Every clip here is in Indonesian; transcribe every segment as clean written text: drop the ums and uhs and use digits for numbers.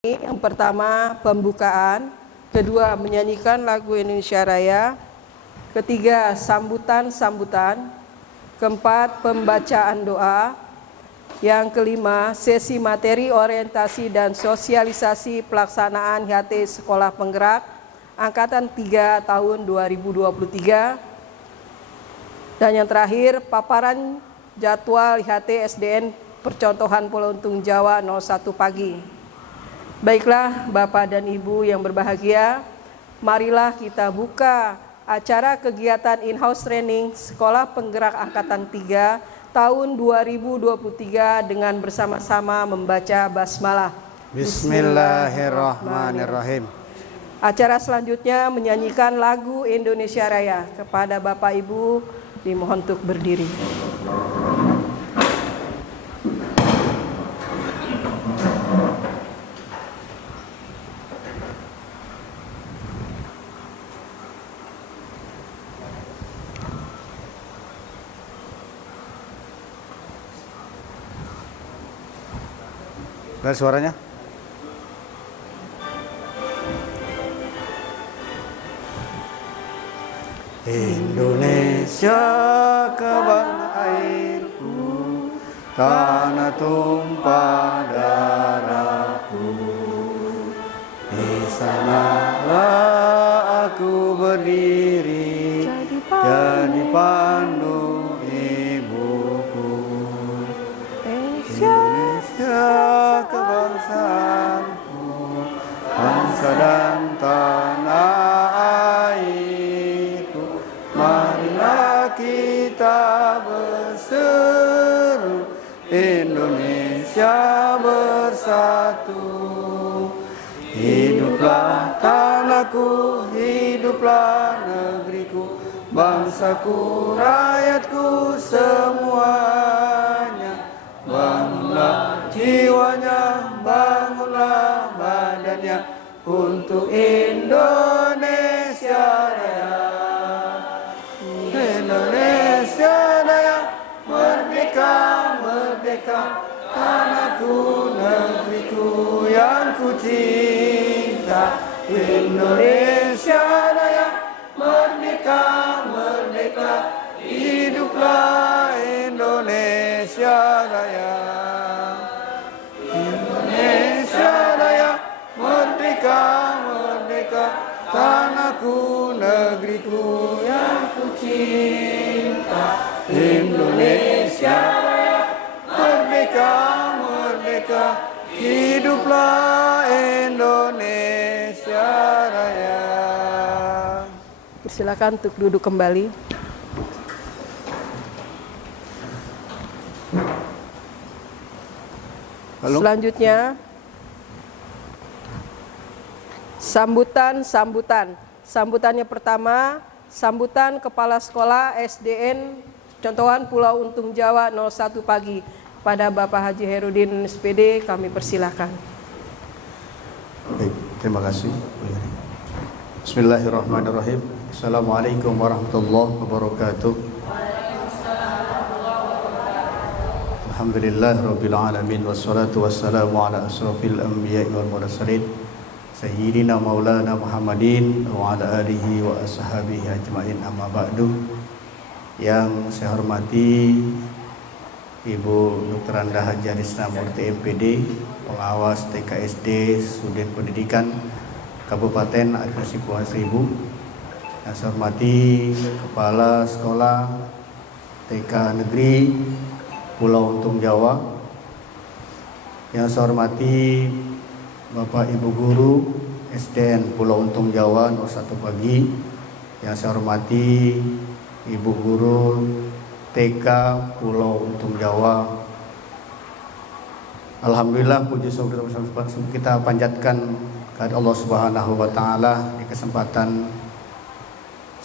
Yang pertama pembukaan, kedua menyanyikan lagu Indonesia Raya, ketiga sambutan-sambutan, keempat pembacaan doa, yang kelima sesi materi orientasi dan sosialisasi pelaksanaan HT Sekolah Penggerak Angkatan 3 tahun 2023, dan yang terakhir paparan jadwal HT SDN Percontohan Pulau Untung Jawa 01 pagi. Baiklah Bapak dan Ibu yang berbahagia, marilah kita buka acara kegiatan in-house training Sekolah Penggerak Angkatan 3 tahun 2023 dengan bersama-sama membaca basmalah. Bismillahirrahmanirrahim. Acara selanjutnya menyanyikan lagu Indonesia Raya. Kepada Bapak Ibu dimohon untuk berdiri. Dengar suaranya? Indonesia kebanggaan airku, tanah tumpah darahku. Di sanalah aku berdiri, jadi pandu ibuku. Indonesia kebangsaanku, bangsa dan tanah airku. Marilah kita berseru, Indonesia bersatu. Hiduplah tanahku, hiduplah negeriku, bangsaku, rakyatku semuanya. Bangunlah jiwanya, bangunlah badannya untuk Indonesia Raya. Indonesia Raya, merdeka, merdeka, tanahku, negeriku yang ku cinta. Indonesia Raya, merdeka, merdeka, hiduplah Indonesia Raya. Indonesia Raya, merdeka, merdeka, tanahku, negeriku yang ku cinta. Indonesia Raya, merdeka, merdeka, hiduplah Indonesia Raya. Silakan untuk duduk kembali. Selanjutnya sambutan. Sambutannya pertama, sambutan Kepala Sekolah SDN Contohan Pulau Untung Jawa 01 pagi. Pada Bapak Haji Herudin SPD kami persilahkan. Baik, terima kasih. Bismillahirrahmanirrahim. Assalamualaikum warahmatullahi wabarakatuh. Alhamdulillahirabbil alamin wassalatu wassalamu ala asrofil anbiya'i wal mursalin sayyidina maulana Muhammadin wa ala alihi wa ashabihi ajmain, amma ba'du. Yang saya hormati Ibu Dr. Anda Haji Arisna Murti MPD, pengawas TKSD Sudin Pendidikan Kabupaten Aglomerasi Kepulauan Seribu. Yang saya hormati Kepala Sekolah TK Negeri Pulau Untung Jawa. Yang saya hormati Bapak Ibu Guru SDN Pulau Untung Jawa 01 pagi. Yang saya hormati Ibu Guru TK Pulau Untung Jawa. Alhamdulillah, puji syukur kita panjatkan kepada Allah Subhanahu wa taala. Di kesempatan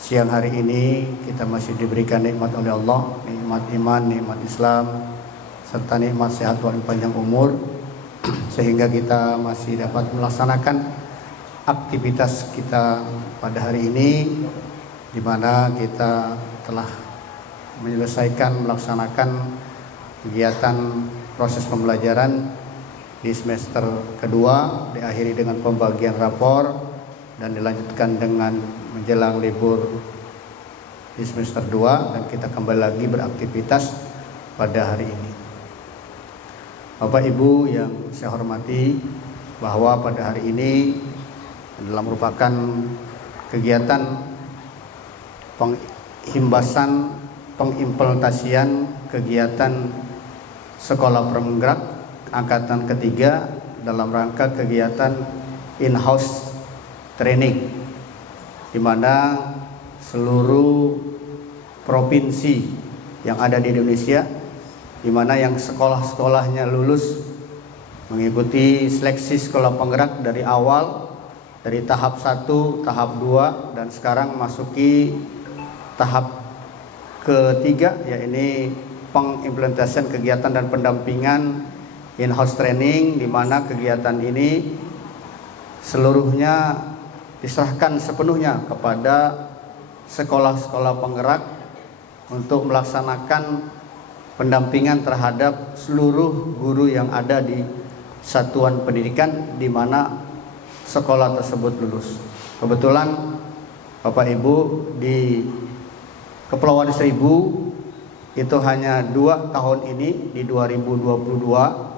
siang hari ini kita masih diberikan nikmat oleh Allah, nikmat iman, nikmat Islam, serta nikmat sehat dan panjang umur, sehingga kita masih dapat melaksanakan aktivitas kita pada hari ini, di mana kita telah melaksanakan kegiatan proses pembelajaran di semester kedua, diakhiri dengan pembagian rapor dan dilanjutkan dengan menjelang libur di semester 2 dan kita kembali lagi beraktivitas pada hari ini. Bapak Ibu yang saya hormati, bahwa pada hari ini adalah merupakan kegiatan pengimplementasian kegiatan sekolah penggerak angkatan ketiga dalam rangka kegiatan in-house training, di mana seluruh provinsi yang ada di Indonesia, di mana yang sekolah-sekolahnya lulus mengikuti seleksi sekolah penggerak dari awal, dari tahap 1, tahap 2, dan sekarang masuki tahap ketiga, yaitu pengimplementasian kegiatan dan pendampingan in-house training, di mana kegiatan ini seluruhnya diserahkan sepenuhnya kepada sekolah-sekolah penggerak untuk melaksanakan pendampingan terhadap seluruh guru yang ada di satuan pendidikan di mana sekolah tersebut lulus. Kebetulan Bapak Ibu di Kepulauan Seribu itu hanya 2 tahun ini, di 2022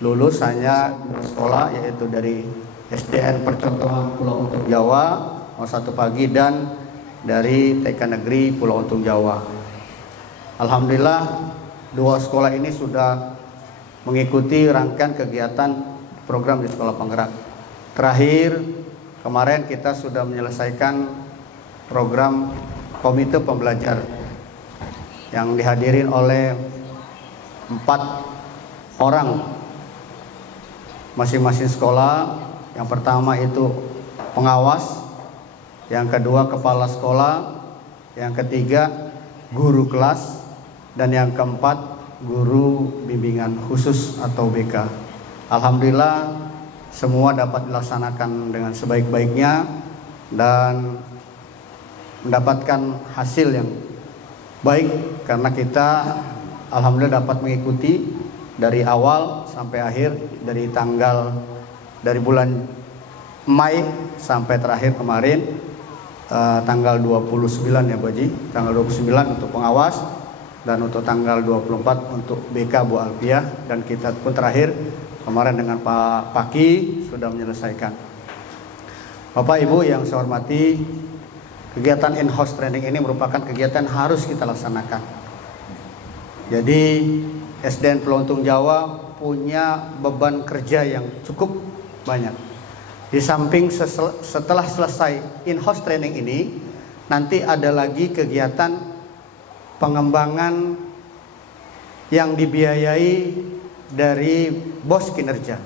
lulus hanya sekolah, yaitu dari SDN Percontohan Pulau Untung Jawa 01 Pagi dan dari TK Negeri Pulau Untung Jawa. Alhamdulillah 2 sekolah ini sudah mengikuti rangkaian kegiatan program di sekolah penggerak. Terakhir kemarin kita sudah menyelesaikan program komite pembelajar yang dihadirin oleh 4 orang masing-masing sekolah. Yang pertama itu pengawas, yang kedua kepala sekolah, yang ketiga guru kelas, dan yang keempat guru bimbingan khusus atau BK. Alhamdulillah semua dapat dilaksanakan dengan sebaik-baiknya dan mendapatkan hasil yang baik, karena kita alhamdulillah dapat mengikuti dari awal sampai akhir, dari bulan Mei sampai terakhir kemarin tanggal 29 ya Bu Haji, tanggal 29 untuk pengawas dan untuk tanggal 24 untuk BK Bu Alfiah, dan kita pun terakhir kemarin dengan Pak Paki sudah menyelesaikan. Bapak Ibu yang saya hormati, kegiatan in-house training ini merupakan kegiatan harus kita laksanakan. Jadi SDN Pulau Untung Jawa punya beban kerja yang cukup banyak. Di samping setelah selesai in-house training ini, nanti ada lagi kegiatan pengembangan yang dibiayai dari bos kinerja.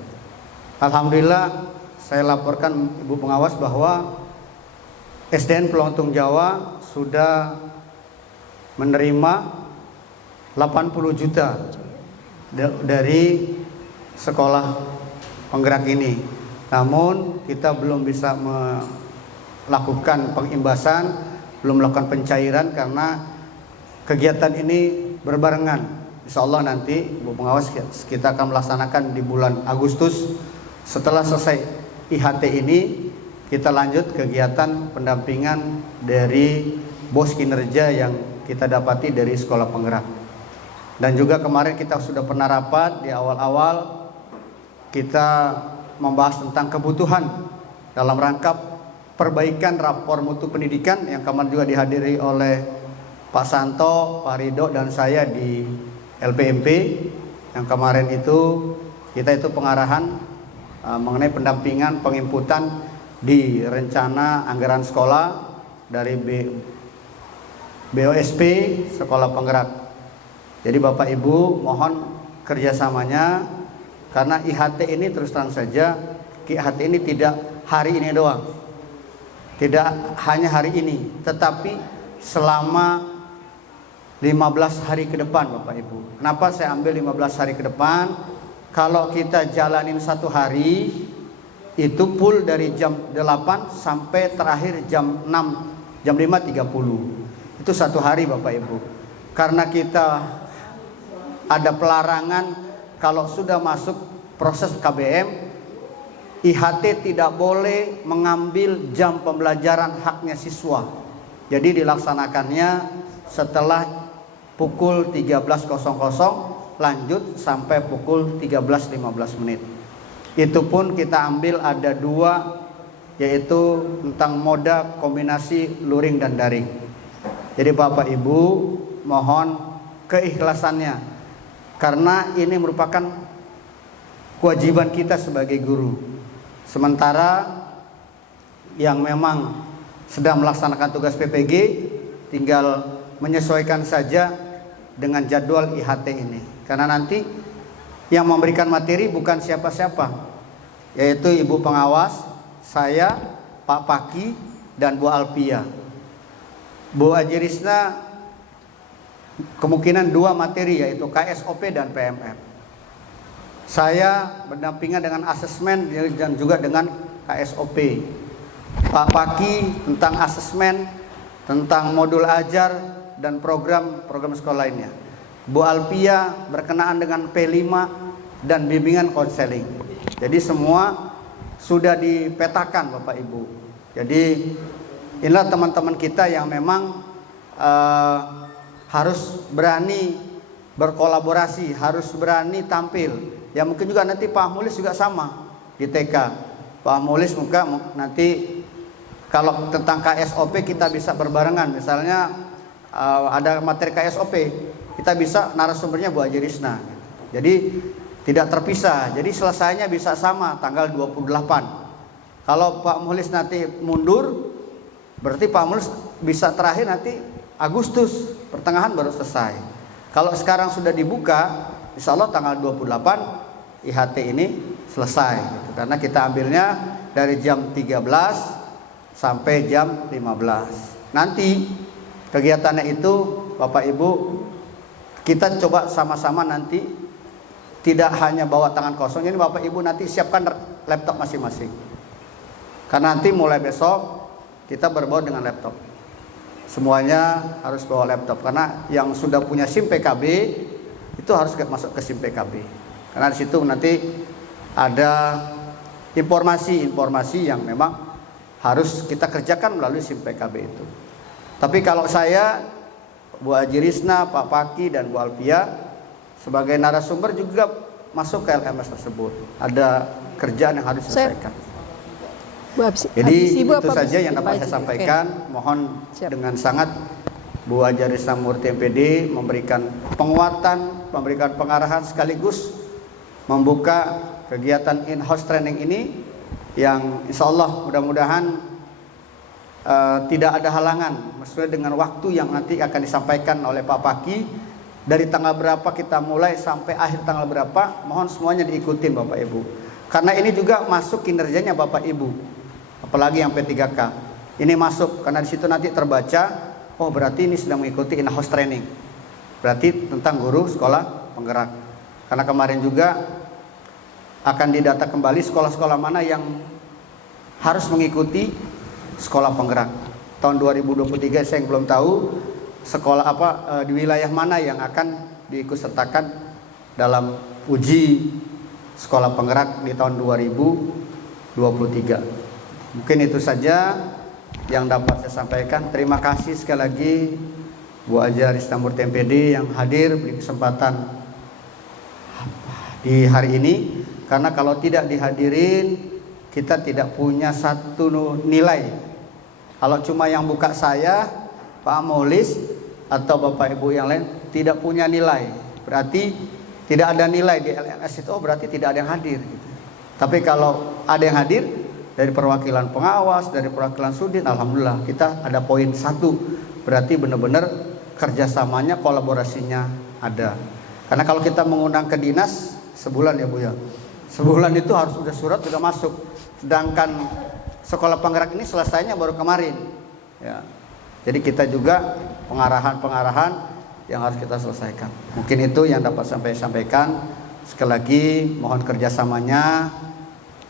Alhamdulillah saya laporkan Ibu Pengawas bahwa SDN Pulau Untung Jawa sudah menerima 80 juta dari sekolah penggerak ini. Namun kita belum bisa melakukan pengimbasan, belum melakukan pencairan karena kegiatan ini berbarengan. Insya Allah nanti Bu Pengawas kita akan melaksanakan di bulan Agustus. Setelah selesai IHT ini, kita lanjut kegiatan pendampingan dari bos kinerja yang kita dapati dari sekolah penggerak. Dan juga kemarin kita sudah pernah rapat di awal-awal, kita membahas tentang kebutuhan dalam rangka perbaikan rapor mutu pendidikan yang kemarin juga dihadiri oleh Pak Santo, Pak Ridho, dan saya di LPMP. Yang kemarin itu kita itu pengarahan mengenai pendampingan penginputan di rencana anggaran sekolah dari BOSP sekolah penggerak. Jadi Bapak Ibu mohon kerjasamanya, karena IHT ini terus terang saja, IHT ini tidak hari ini doang, tidak hanya hari ini, tetapi selama 15 hari ke depan Bapak Ibu. Kenapa saya ambil 15 hari ke depan? Kalau kita jalanin 1 hari, itu full dari jam 8 sampai terakhir jam 6, jam 5.30. Itu 1 hari Bapak Ibu. Karena kita ada pelarangan kalau sudah masuk proses KBM, IHT tidak boleh mengambil jam pembelajaran haknya siswa. Jadi dilaksanakannya setelah pukul 13.00 lanjut sampai pukul 13.15 menit. Itu pun kita ambil ada 2, yaitu tentang moda kombinasi luring dan daring. Jadi Bapak Ibu mohon keikhlasannya, karena ini merupakan kewajiban kita sebagai guru. Sementara yang memang sedang melaksanakan tugas PPG tinggal menyesuaikan saja dengan jadwal IHT ini. Karena nanti yang memberikan materi bukan siapa-siapa, yaitu Ibu Pengawas, saya, Pak Paki, dan Bu Alpia. Bu Ajirisna kemungkinan 2 materi, yaitu KSOP dan PMF. Saya berdampingan dengan asesmen dan juga dengan KSOP. Pak Paki tentang asesmen, tentang modul ajar dan program sekolah lainnya. Bu Alpia berkenaan dengan P5 dan bimbingan konseling. Jadi semua sudah dipetakan Bapak Ibu. Jadi inilah teman-teman kita yang memang harus berani berkolaborasi, harus berani tampil. Ya mungkin juga nanti Pak Mulis juga sama di TK. Pak Mulis nanti kalau tentang KSOP kita bisa berbarengan. Misalnya ada materi KSOP, kita bisa narasumbernya Bu Ajirisna. Jadi tidak terpisah. Jadi selesainya bisa sama tanggal 28. Kalau Pak Mulis nanti mundur, berarti Pak Mulis bisa terakhir nanti Agustus, pertengahan baru selesai. Kalau sekarang sudah dibuka, insya Allah tanggal 28 IHT ini selesai gitu. Karena kita ambilnya dari jam 13 sampai jam 15. Nanti kegiatannya itu Bapak Ibu, kita coba sama-sama nanti tidak hanya bawa tangan kosong. Jadi Bapak Ibu nanti siapkan laptop masing-masing. Karena nanti mulai besok kita berbau dengan laptop. Semuanya harus bawa laptop, karena yang sudah punya SIM PKB itu harus masuk ke SIM PKB. Karena di situ nanti ada informasi-informasi yang memang harus kita kerjakan melalui SIM PKB itu. Tapi kalau saya, Bu Ajirisna, Pak Paki, dan Bu Alpia sebagai narasumber juga masuk ke LMS tersebut. Ada kerjaan yang harus diselesaikan. Jadi itu saja yang dapat saya sampaikan. Mohon dengan sangat Bu Ajirisna Murti MPD memberikan penguatan, memberikan pengarahan sekaligus membuka kegiatan in-house training ini yang insya Allah mudah-mudahan tidak ada halangan sesuai dengan waktu yang nanti akan disampaikan oleh Pak Paki. Dari tanggal berapa kita mulai sampai akhir tanggal berapa, mohon semuanya diikutin Bapak Ibu. Karena ini juga masuk kinerjanya Bapak Ibu. Apalagi yang P3K. Ini masuk karena di situ nanti terbaca, oh berarti ini sedang mengikuti in-house training. Berarti tentang guru sekolah penggerak. Karena kemarin juga akan didata kembali sekolah-sekolah mana yang harus mengikuti sekolah penggerak. Tahun 2023 saya belum tahu sekolah apa di wilayah mana yang akan diikutsertakan dalam uji sekolah penggerak di tahun 2023. Mungkin itu saja yang dapat saya sampaikan. Terima kasih sekali lagi Bu Ajirisna Murti MPD yang hadir beri kesempatan di hari ini. Karena kalau tidak dihadirin, kita tidak punya satu nilai. Kalau cuma yang buka saya, Pak Mulis, atau Bapak Ibu yang lain tidak punya nilai, berarti tidak ada nilai di LMS itu, berarti tidak ada yang hadir gitu. Tapi kalau ada yang hadir dari perwakilan pengawas, dari perwakilan sudin, alhamdulillah kita ada poin 1. Berarti benar-benar kerjasamanya, kolaborasinya ada. Karena kalau kita mengundang ke dinas sebulan ya Bu ya, sebulan itu harus sudah surat sudah masuk. Sedangkan sekolah penggerak ini selesainya baru kemarin ya. Jadi kita juga pengarahan-pengarahan yang harus kita selesaikan. Mungkin itu yang dapat saya sampaikan. Sekali lagi mohon kerjasamanya.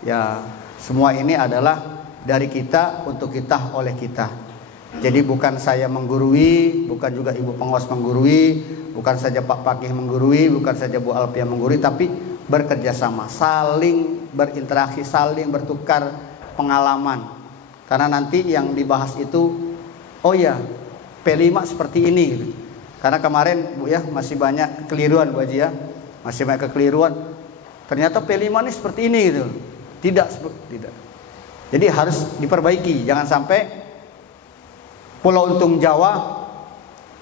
Ya, semua ini adalah dari kita, untuk kita, oleh kita. Jadi bukan saya menggurui, bukan juga Ibu Pengawas menggurui, bukan saja Pak Pakih menggurui, bukan saja Bu Alpia menggurui, tapi bekerja sama, saling berinteraksi, saling bertukar pengalaman. Karena nanti yang dibahas itu, oh ya, P5 seperti ini gitu. Karena kemarin Bu ya masih banyak kekeliruan Bu Haji ya. Masih banyak kekeliruan. Ternyata P5 ini seperti ini gitu. Tidak. Jadi harus diperbaiki. Jangan sampai Pulau Untung Jawa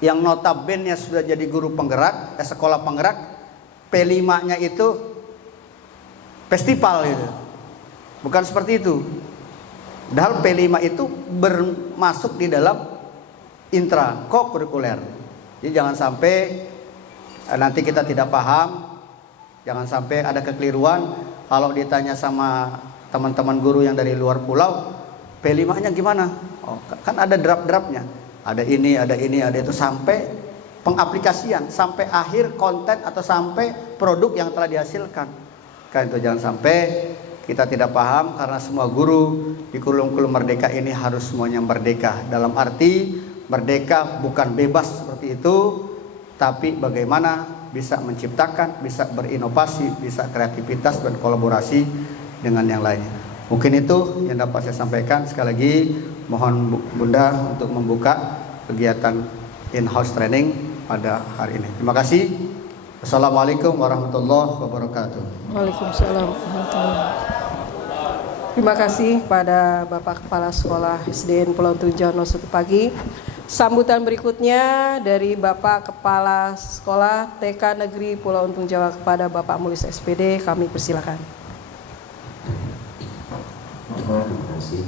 yang notabene sudah jadi guru penggerak, sekolah penggerak, P5-nya itu festival gitu. Bukan seperti itu. Padahal P5 itu bermasuk di dalam intra kokurikuler. Jadi jangan sampai nanti kita tidak paham, jangan sampai ada kekeliruan. Kalau ditanya sama teman-teman guru yang dari luar pulau, P5-nya gimana? Oh, kan ada draft-draftnya. Ada ini, ada itu sampai pengaplikasian, sampai akhir konten atau sampai produk yang telah dihasilkan. Kan itu jangan sampai kita tidak paham, karena semua guru di kurikulum Merdeka ini harus semuanya merdeka. Dalam arti merdeka bukan bebas seperti itu, tapi bagaimana bisa menciptakan, bisa berinovasi, bisa kreativitas dan kolaborasi dengan yang lainnya. Mungkin itu yang dapat saya sampaikan. Sekali lagi mohon Bunda untuk membuka kegiatan in-house training pada hari ini. Terima kasih. Assalamualaikum warahmatullahi wabarakatuh. Waalaikumsalam warahmatullahi wabarakatuh. Terima kasih pada Bapak Kepala Sekolah SDN Pulau Untung Jawa 01 Pagi. Sambutan berikutnya dari Bapak Kepala Sekolah TK Negeri Pulau Untung Jawa kepada Bapak Mulis SPD, kami persilakan. Terima kasih.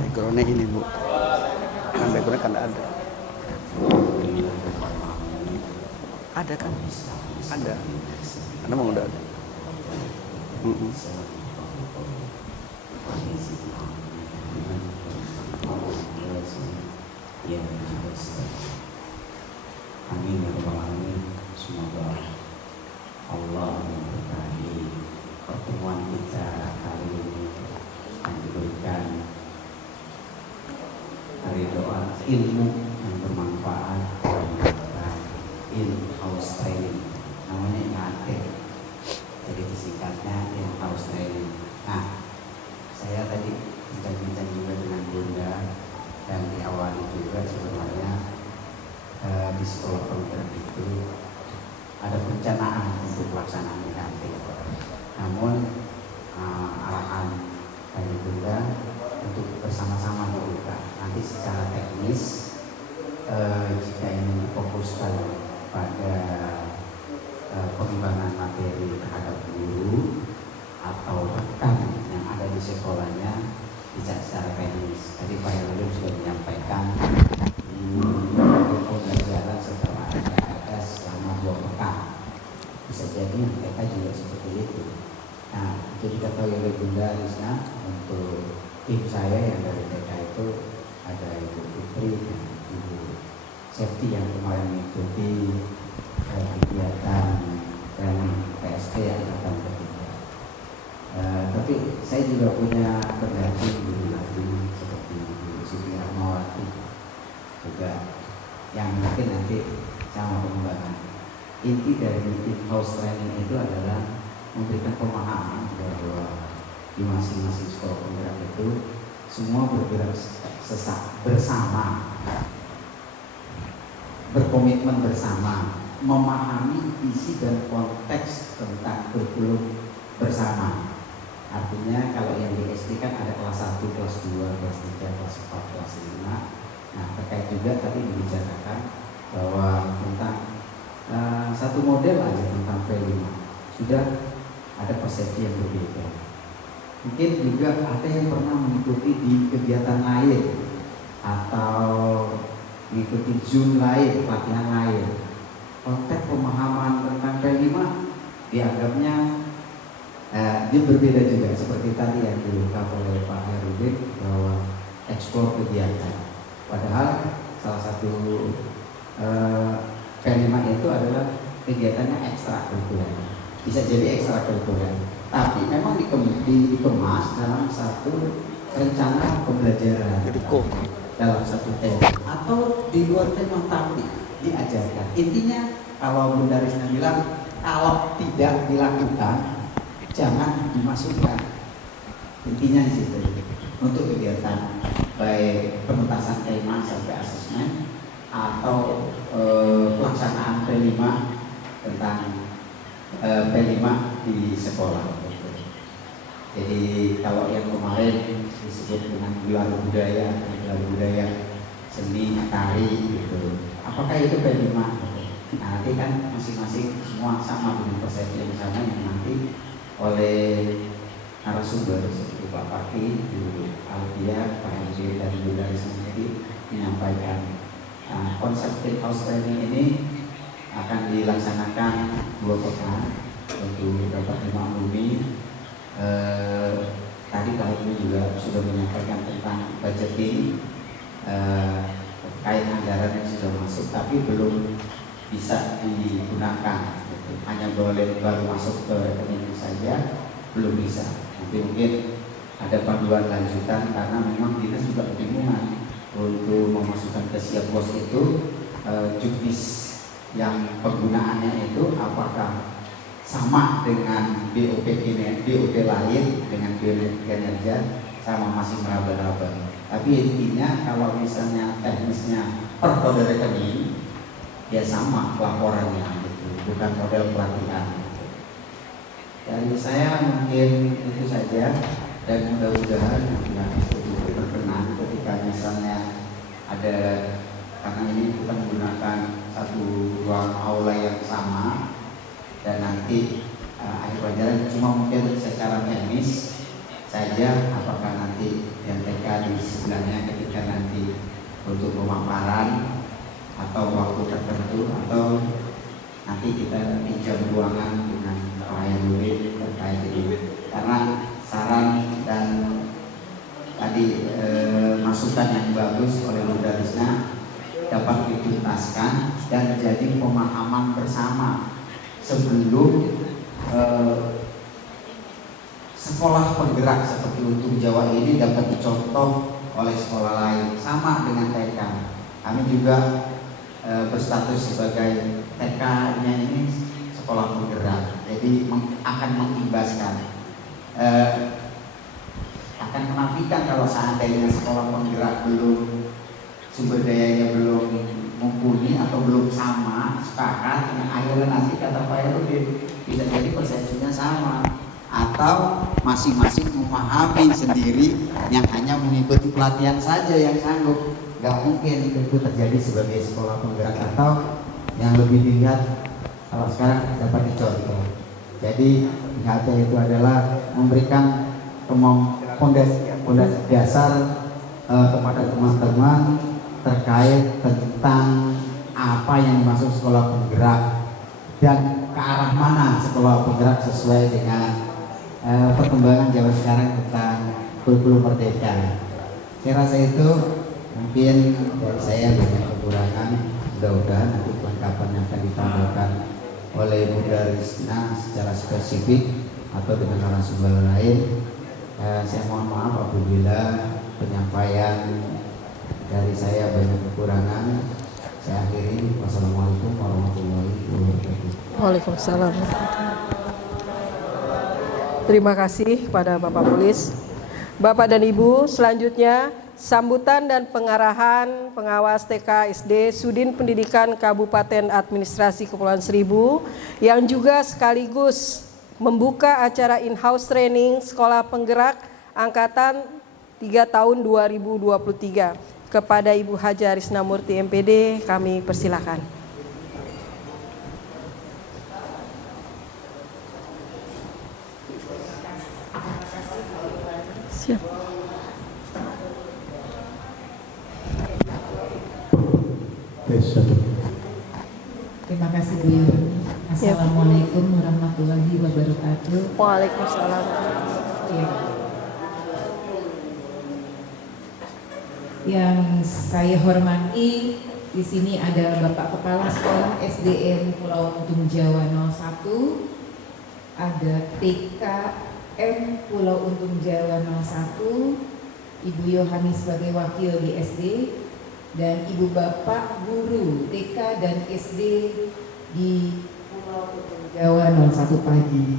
Backgroundnya ini Bu. Kan backgroundnya kan ada. Ada kan? Ada. Anda mau udah ada. Amin ya rabbal alamin. Semoga Allah memberkahi pertemuan kita kali ini dan diberikan dari doa ilmu yang bermanfaat dan mendapatkan in-house training, namanya IHT, jadi disingkatnya in-house training. Nah, saya tadi bincang-bincang juga dengan Bunda, dan diawali juga sebenarnya di sekolah penggerak itu ada perencanaan untuk pelaksanaan IHT. Namun arahan dari Bunda untuk bersama-sama dibuka. Nanti secara teknis jika ini difokuskan pada pengembangan materi terhadap guru atau rekan yang ada di sekolahnya bisa secara teknis. Tadi Pak Herudin sudah menyampaikan di pembelajaran setelah RS selama 2 pekan. Bisa jadi mereka juga seperti itu. Nah, itu diketahui oleh Bunda Risna. Untuk tim saya yang dari TK itu ada Ibu Putri dan Ibu Septi yang kemarin mengikuti kegiatan dan PSP angkatan ketiga. Tapi saya juga punya pendamping guru lagi seperti Ibu Siti Rahmawati juga yang mungkin nanti sama pengembangan. Inti dari in-house training itu adalah memberikan pemahaman bahwa di masing-masing sekolah penggerak itu semua bergerak bersama, berkomitmen bersama, memahami isi dan konteks tentang kurikulum bersama. Artinya kalau yang di SD kan ada kelas 1, kelas 2, kelas 3, kelas 4, kelas 5. Nah, terkait juga tadi dibicarakan bahwa tentang satu model aja tentang P5 sudah ada persepsi yang berbeda. Mungkin juga ada yang pernah mengikuti di kegiatan lain atau mengikuti Zoom lain, pelatihan lain. Konteks pemahaman tentang P5 dianggapnya dia berbeda juga, seperti tadi yang diungkap oleh Pak Herudin bahwa eksplor kegiatan. Padahal salah satu P5 itu adalah kegiatannya ekstrakurikuler. Bisa jadi ekstrakurikuler, tapi memang dikemas dalam satu rencana pembelajaran dalam satu tema atau di luar tema, tapi diajarkan. Intinya kalau Bunda Risna bilang kalau tidak dilakukan jangan dimasukkan. Intinya di situ untuk kegiatan baik penuntasan tema sampai asesmen atau pelaksanaan P5 tentang P5 di sekolah. Jadi kalau yang kemarin disebut dengan gelar budaya seni tari gitu, apakah itu P5? Nah, nanti kan masing-masing semua sama dengan persepsi yang sama yang nanti oleh narasumber seperti Pak Fakih, Bu Alfia, Pak Henry dan Bu Dari sendiri menyampaikan. Nah, konsep in-house training ini akan dilaksanakan 2 pekan untuk dapat dimaklumi. Tadi Pak Henry juga sudah menyampaikan tentang budgeting terkait anggaran yang sudah masuk tapi belum bisa digunakan, hanya boleh baru masuk ke rekening saja, belum bisa. Nanti mungkin ada panduan lanjutan karena memang dinas juga kebingungan untuk memasukkan ke siap bos itu juknis yang penggunaannya itu apakah sama dengan BOP lain dengan kinerja sama masih meraba-raba. Tapi intinya kalau misalnya teknisnya per kode rekening ya sama laporannya gitu, bukan model pelatihan. Dari saya mungkin itu saja dan mudah-mudahan pihak institusi berkenan ketika misalnya ada, karena ini kita menggunakan satu ruang aula yang sama dan nanti akhir pelajaran cuma mungkin secara teknis saja apakah nanti yang TK di sebelahnya ketika nanti untuk pemaparan atau waktu tertentu atau nanti kita pinjam ruangan dengan Pak Hairudin terkait itu, karena saran dan tadi masukan yang bagus oleh Bunda Risna dapat dituntaskan dan menjadi pemahaman bersama sebelum sekolah penggerak seperti Untung Jawa ini dapat dicontoh oleh sekolah lain sama dengan TK. Kami juga berstatus sebagai TK-nya ini sekolah penggerak, jadi akan mengimbaskan, akan menafikan kalau seandainya sekolah penggerak belum sumber dayanya belum mumpuni atau belum sama sepakat, akhirnya nanti kata Pak Herudin bisa jadi persepsinya sama atau masing-masing memahami sendiri yang hanya mengikuti pelatihan saja yang sanggup. Gak mungkin itu terjadi sebagai sekolah penggerak atau yang lebih dilihat kalau sekarang dapat dicontoh. Jadi IHT itu adalah memberikan fondasi dasar kepada teman-teman terkait tentang apa yang dimaksud sekolah penggerak dan ke arah mana sekolah penggerak sesuai dengan perkembangan zaman sekarang tentang kurikulum merdeka. Saya rasa itu mungkin dari saya banyak kekurangan, mudah-mudahan nanti kelengkapan yang akan ditambahkan oleh Bunda Risna secara spesifik atau dengan narasumber lain. Saya mohon maaf apabila penyampaian dari saya banyak kekurangan. Saya akhiri. Wassalamualaikum warahmatullahi wabarakatuh. Waalaikumsalam. Terima kasih kepada Bapak Polis. Bapak dan Ibu, selanjutnya sambutan dan pengarahan pengawas TK SD Sudin Pendidikan Kabupaten Administrasi Kepulauan Seribu yang juga sekaligus membuka acara in-house training Sekolah Penggerak Angkatan 3 tahun 2023. Kepada Ibu Haja Risna Murti MPD kami persilakan. Siap. Terima kasih Bu Yun. Assalamualaikum warahmatullahi wabarakatuh. Waalaikumsalam. Ya. Yang saya hormati di sini ada Bapak Kepala Sekolah SDN Pulau Untung Jawa 01, ada TKM Pulau Untung Jawa 01, Ibu Yohani sebagai wakil di SD, dan ibu bapak guru TK dan SD di Pulau Untung Jawa 01 pagi.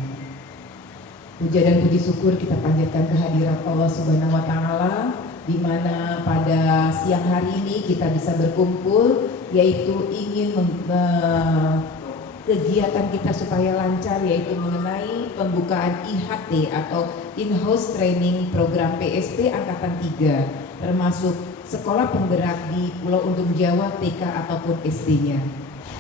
Puja dan puji syukur kita panjatkan kehadiran Allah Subhanahu wa taala, di mana pada siang hari ini kita bisa berkumpul, yaitu ingin kegiatan kita supaya lancar, yaitu mengenai pembukaan IHT atau In-House Training Program PSP Angkatan 3, termasuk sekolah penggerak di Pulau Untung Jawa TK ataupun SD-nya.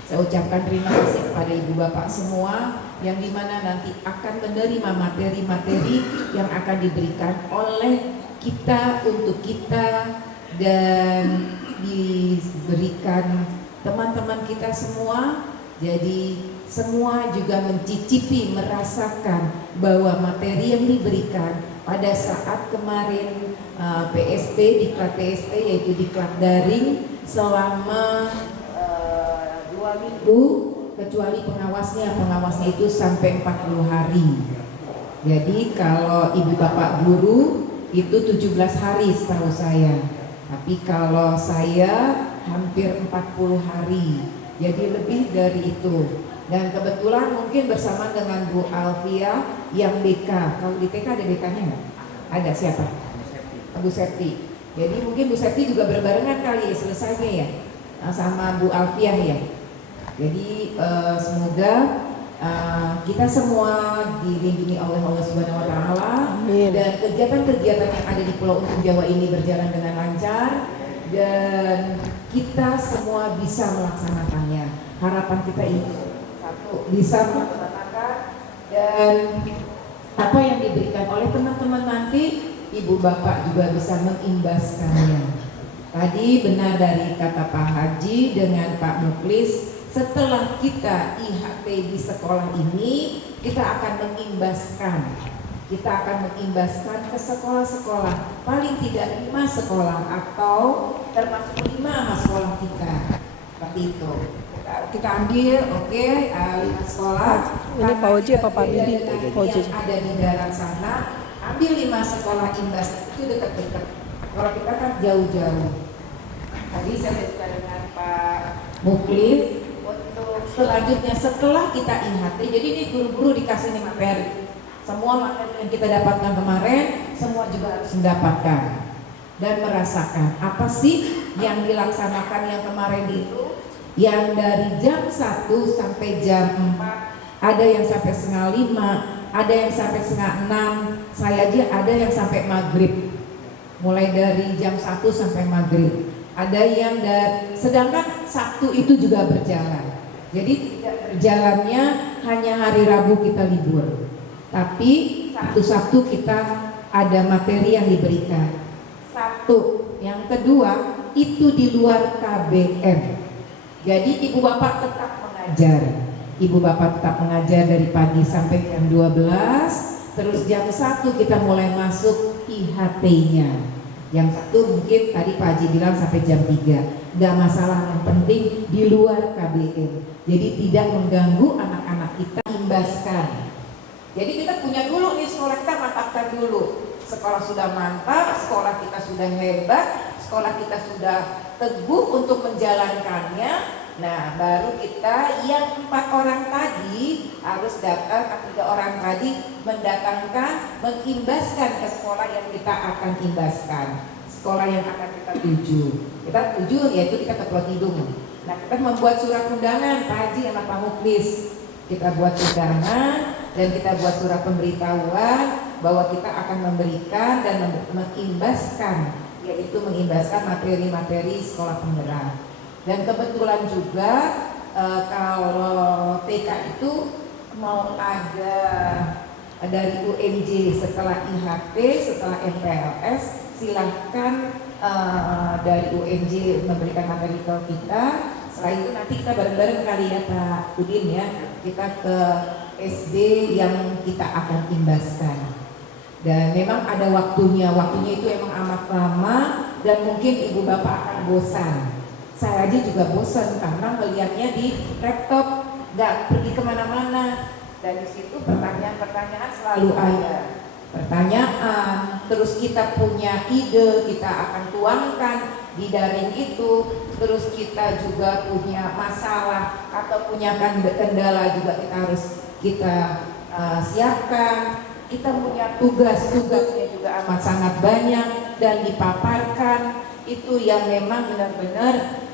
Saya ucapkan terima kasih kepada ibu bapak semua yang dimana nanti akan menerima materi-materi yang akan diberikan oleh kita untuk kita dan diberikan teman-teman kita semua. Jadi semua juga mencicipi, merasakan bahwa materi yang diberikan pada saat kemarin PSP, diklat PSP yaitu diklat daring selama 2 minggu, kecuali pengawasnya itu sampai 40 hari. Jadi kalau ibu bapak guru itu 17 hari setahu saya, tapi kalau saya hampir 40 hari, jadi lebih dari itu. Dan kebetulan mungkin bersama dengan Bu Alfia yang BK. Kalau di TK ada BK-nya nggak? Ada siapa? Bu Septi. Jadi mungkin Bu Septi juga berbarengan kali selesainya ya sama Bu Alfia ya. Jadi semoga kita semua dilindungi oleh Allah Subhanahu wa taala dan kegiatan-kegiatan yang ada di Pulau Untung Jawa ini berjalan dengan lancar dan kita semua bisa melaksanakannya. Harapan kita ini satu, bisa melaksanakan dan apa yang diberikan oleh teman-teman nanti ibu bapak juga bisa mengimbaskannya. Tadi benar dari kata Pak Haji dengan Pak Muklis, setelah kita IHT di sekolah ini, kita akan mengimbaskan ke sekolah-sekolah, paling tidak 5 sekolah atau termasuk 5 sekolah kita, seperti itu. Kita ambil, oke, 5 sekolah. Ini Pak Oji apa Pak Bibi? Pak Oji. Yang ada di darat sana, ambil 5 sekolah imbas, itu dekat-dekat. Kalau kita kan jauh-jauh. Tadi saya bicara dengan Pak Muklis. Untuk selanjutnya setelah kita IHT, jadi ini guru-guru dikasih nih materi. Semua materi yang kita dapatkan kemarin, semua juga harus mendapatkan dan merasakan apa sih yang dilaksanakan yang kemarin itu, yang dari jam 1 sampai jam 4, ada yang sampai setengah 5, ada yang sampai setengah 6, saya aja ada yang sampai maghrib, mulai dari jam 1 sampai maghrib. Ada yang sedangkan Sabtu itu juga berjalan. Jadi tidak berjalannya hanya hari Rabu kita libur, tapi Sabtu kita ada materi yang diberikan. Satu, yang kedua itu di luar KBM. Jadi ibu bapak tetap mengajar. Ibu bapak tetap mengajar dari pagi sampai jam 12. Terus jam 1 kita mulai masuk IHT-nya. Yang satu mungkin tadi Pak Haji bilang sampai jam 3, nggak masalah, yang penting di luar KBM. Jadi tidak mengganggu anak-anak kita, imbaskan. Jadi kita punya dulu nih sekolah, kita mantapkan dulu. Sekolah sudah mantap, sekolah kita sudah hebat, sekolah kita sudah teguh untuk menjalankannya. Nah baru kita yang 4 orang tadi harus datang, 3 orang tadi mendatangkan, mengimbaskan ke sekolah yang kita akan imbaskan, sekolah yang akan kita tuju. Kita tuju yaitu kita ke Pulau Tidung. Nah kita membuat surat undangan Pak Haji sama Pak Muklis. Kita buat undangan dan kita buat surat pemberitahuan bahwa kita akan memberikan dan mengimbaskan, yaitu mengimbaskan materi-materi sekolah penggerak. Dan kebetulan juga kalau TK itu mau ada dari UNJ setelah IHT, setelah MPLS, silahkan dari UNJ memberikan materi ke kita. Setelah itu nanti kita bareng-bareng kali ya Pak Udin ya, kita ke SD yang kita akan imbaskan. Dan memang ada waktunya itu emang amat lama dan mungkin ibu bapak akan bosan. Saya aja juga bosan karena melihatnya di laptop, nggak pergi kemana-mana. Dan di situ pertanyaan-pertanyaan selalu ada. Pertanyaan, terus kita punya ide, kita akan tuangkan di daring itu, terus kita juga punya masalah atau punya kendala juga kita siapkan. Kita punya tugas-tugasnya juga amat sangat banyak dan dipaparkan, itu yang memang benar-benar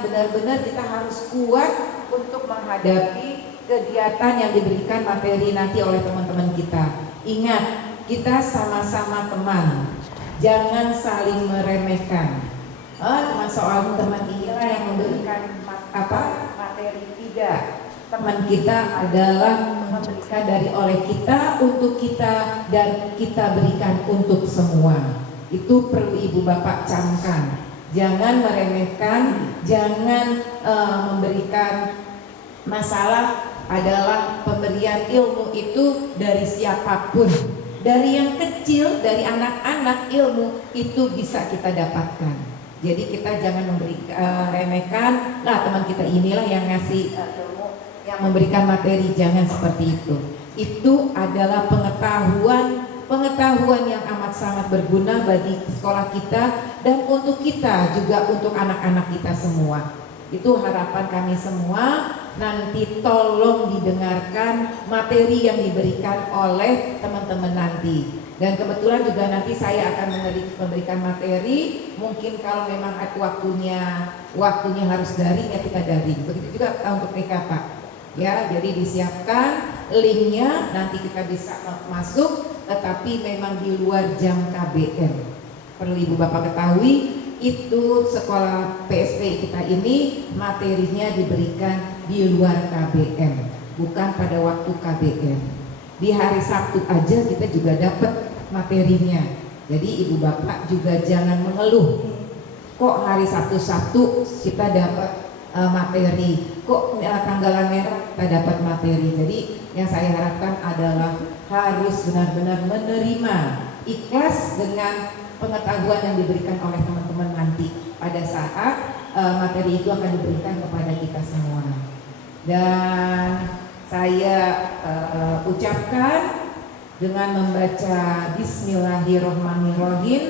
benar-benar kita harus kuat untuk menghadapi kegiatan yang diberikan materi nanti oleh teman-teman kita. Ingat, kita sama-sama teman, jangan saling meremehkan. Teman inilah yang memberikan materi, tidak. Teman kita adalah memberikan oleh kita untuk kita dan kita berikan untuk semua. Itu perlu ibu bapak camkan. Jangan meremehkan, jangan memberikan masalah. Adalah pemberian ilmu itu dari siapapun, dari yang kecil, dari anak-anak, ilmu itu bisa kita dapatkan. Jadi kita jangan remehkan, teman kita inilah yang ngasih ilmu, yang memberikan materi, jangan seperti itu. Itu adalah pengetahuan yang amat sangat berguna bagi sekolah kita dan untuk kita juga, untuk anak-anak kita semua. Itu harapan kami semua. Nanti tolong didengarkan materi yang diberikan oleh teman-teman nanti. Dan kebetulan juga nanti saya akan memberikan materi. Mungkin kalau memang waktunya harus daring, ya kita daring. Begitu juga untuk TK Pak. Ya, jadi disiapkan linknya, nanti kita bisa masuk, tetapi memang di luar jam KBM. Perlu ibu bapak ketahui, itu sekolah PSP kita ini materinya diberikan di luar KBM, bukan pada waktu KBM. Di hari Sabtu aja kita juga dapat materinya. Jadi ibu bapak juga jangan mengeluh, kok hari Sabtu kita dapat materi, kok tanggalan merah kita dapat materi. Jadi yang saya harapkan adalah harus benar-benar menerima, ikhlas dengan pengetahuan yang diberikan oleh teman-teman nanti pada saat materi itu akan diberikan kepada kita semua. Dan saya ucapkan dengan membaca Bismillahirrahmanirrahim,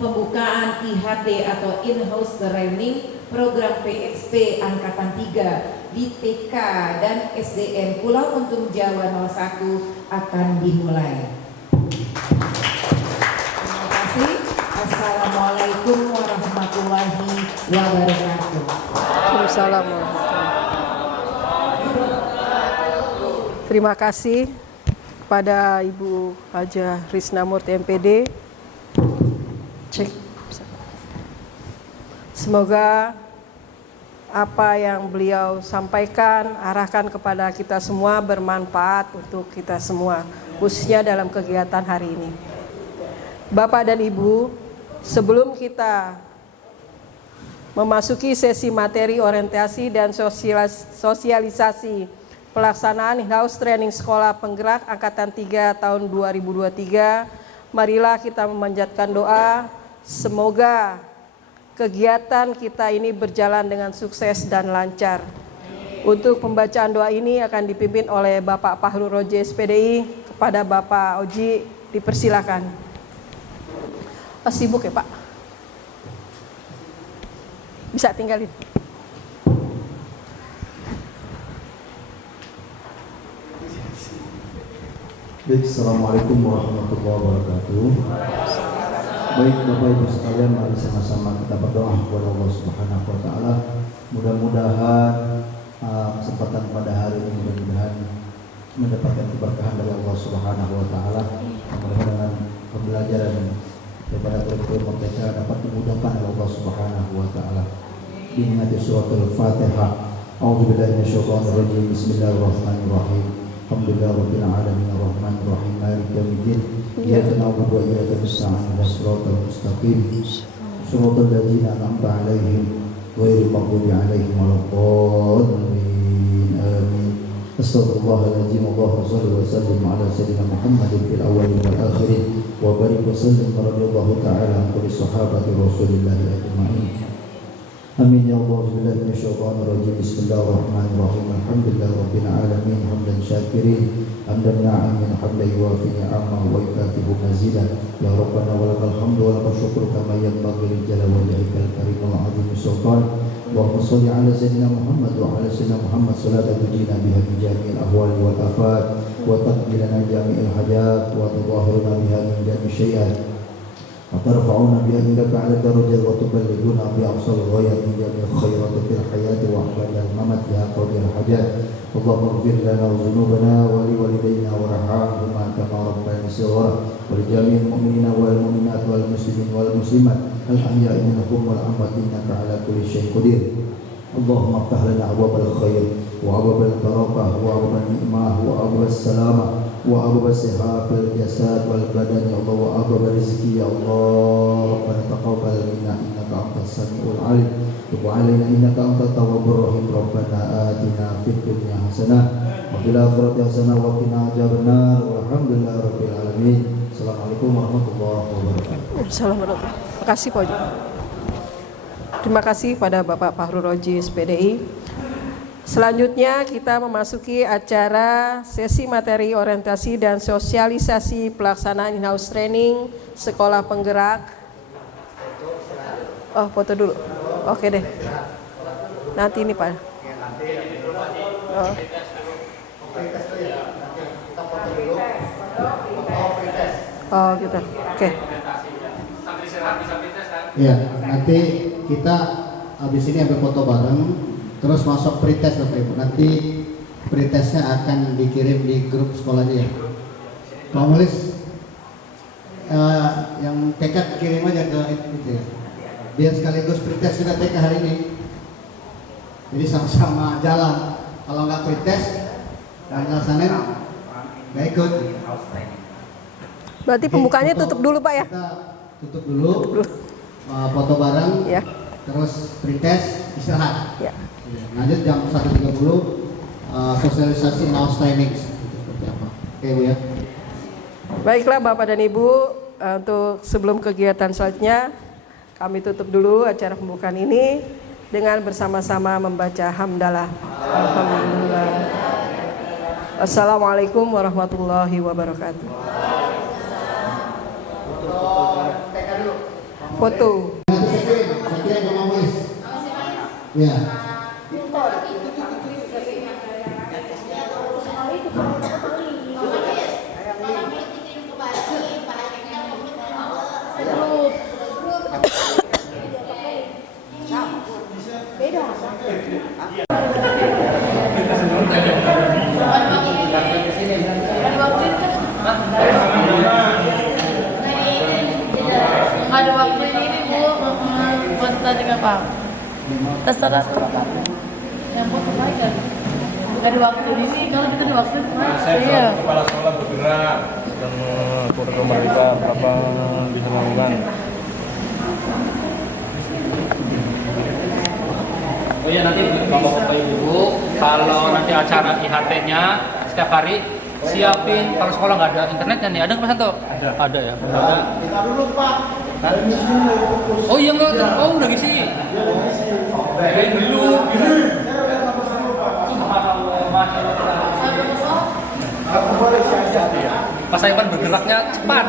pembukaan IHT atau In-House Training program PSP Angkatan 3 di TK dan SDN Pulau Untung Jawa 01 akan dimulai. Terima kasih. Assalamualaikum warahmatullahi wabarakatuh. Waalaikumsalam. Terima kasih kepada Ibu Hajah Risna Murti MPD. Semoga apa yang beliau sampaikan, arahkan kepada kita semua bermanfaat untuk kita semua, khususnya dalam kegiatan hari ini. Bapak dan Ibu, sebelum kita memasuki sesi materi orientasi dan sosialisasi pelaksanaan In-House Training Sekolah Penggerak Angkatan 3 tahun 2023, marilah kita memanjatkan doa, semoga kegiatan kita ini berjalan dengan sukses dan lancar. Untuk pembacaan doa ini akan dipimpin oleh Bapak Fahrul Roji SPDI. Kepada Bapak Oji dipersilakan. Sibuk ya Pak? Bisa tinggalin. Baik, Assalamualaikum warahmatullahi wabarakatuh. Baik Bapak Ibu sekalian, mari sama-sama kita berdoa kepada Allah Subhanahu wa taala. Mudah-mudahan kesempatan pada hari ini mudah-mudahan mendapatkan keberkahan dari Allah Subhanahu wa taala. Mudah-mudahan dengan pembelajaran daripada kurikulum mereka dapat dimudahkan oleh Allah Subhanahu wa taala. Diingati suratul Fatihah. A'udzubillahi minasyaitonir rajim. Bismillahirrahmanirrahim. Alhamdulillahirabbil alamin arrahmanir rahim maliki yaumiddin. Iyyaka na'budu wa iyyaka nasta'in ihdinas siratal mustaqim. Siratal ladzina an'amta 'alaihim ghairil maghdubi 'alaihim waladdallin. Amin. Astaghfirullahaladzim. Allahumma shalli wa sallim ala sayyidina Muhammadin fil awwalin wal akhirin wa barik wa sallim radhiyallahu ta'ala an kulli sahabati Rasulillah ajma'in. Amin ya Allah. Billahi minasyaitonir rajim. Bismillahirrahmanirrahim. Alhamdulillahirabbil alamin hamdan syakirin hamdan na'imin hamdan yuwafi ni'amahu wa yukafi'u mazidah. Ya Rabbana wa lakal hamdu wa lakal syukru kama yanbaghi li jalali wajhikal karim wal 'azimi sultan. Allahumma shalli ala sayyidina Muhammad wa ala sayyidina Muhammad salatan tujina biha min jami'il ahwali wal afat wa taqbilana jami'il hajat wa tudahhiruna biha min jami'i syai'at وترفعون بها عندك على درجة وتبلغنا بأقصى الغاية من جميع الخيرات في الحياة وعقبال الممات بها قضي الحاجات. اللهم اغفر لنا ذنوبنا ولوالدينا وارحمهما كما ربيانا صغارا ولجميع المؤمنين والمؤمنات والمسلمين والمسلمات الأحياء منهم والأموات إنك على كل شيء قدير. اللهم افتح لنا أبواب الخير وأبواب البركة وأبواب النعمة وأبواب السلامة وأبواب الصحة في الجسد والبدن يا الله وأبواب الرزق يا الله. ربنا تقبل منا إنك أنت السميع العليم وتب علينا إنك أنت التواب الرحيم. ربنا آتنا في الدنيا حسنة وفي الآخرة حسنة وقنا عذاب النار والحمد لله رب العالمين. Assalamualaikum warahmatullahi wabarakatuh. Assalamualaikum. Terima kasih Pak Uji. Terima kasih pada Bapak Fahru Rojis PDI. Selanjutnya kita memasuki acara sesi materi orientasi dan sosialisasi pelaksanaan in-house training sekolah penggerak. Oh, foto dulu. Oke deh. Nanti ini Pak. Oh gitu. Oke. Ya, nanti kita habis ini ambil foto bareng, terus masuk pretest Bapak Ibu. Nanti pretestnya akan dikirim di grup sekolahnya ya. Pak Mulis, yang TK kirim aja ke itu ya. Biar sekaligus pretest juga TK hari ini. Jadi sama-sama jalan. Kalau nggak pretest, tanggal Senin nggak ikut. Berarti pembukaannya tutup dulu Pak ya? Kita tutup dulu. Foto bareng, Ya. terus pretest, istirahat. Ya. Lanjut jam 1.30 sosialisasi in-house training seperti apa. Oke Bu ya. Baiklah Bapak dan Ibu, untuk sebelum kegiatan selanjutnya kami tutup dulu acara pembukaan ini dengan bersama-sama membaca hamdalah. Alhamdulillah. Assalamualaikum warahmatullahi wabarakatuh. Foto. Saya kira Pak Mulis. Ya. Ada waktu ini Bu, buat tadi nggak apa? Terserah yang buat baik kan? Nggak ada waktu ini, kalau kita ada waktu iya. Kepala sekolah bergerak dan program mereka berapa bisa melakukan. Oh iya, nanti Bapak Ibu kalau nanti acara IHT-nya setiap hari siapin, kalau sekolah nggak ada internetnya nih, ada nggak Mas Santo? Ada ya. Ada. Oh iya enggak, oh udah ngisi. Dulu. Pas saya bergeraknya cepat.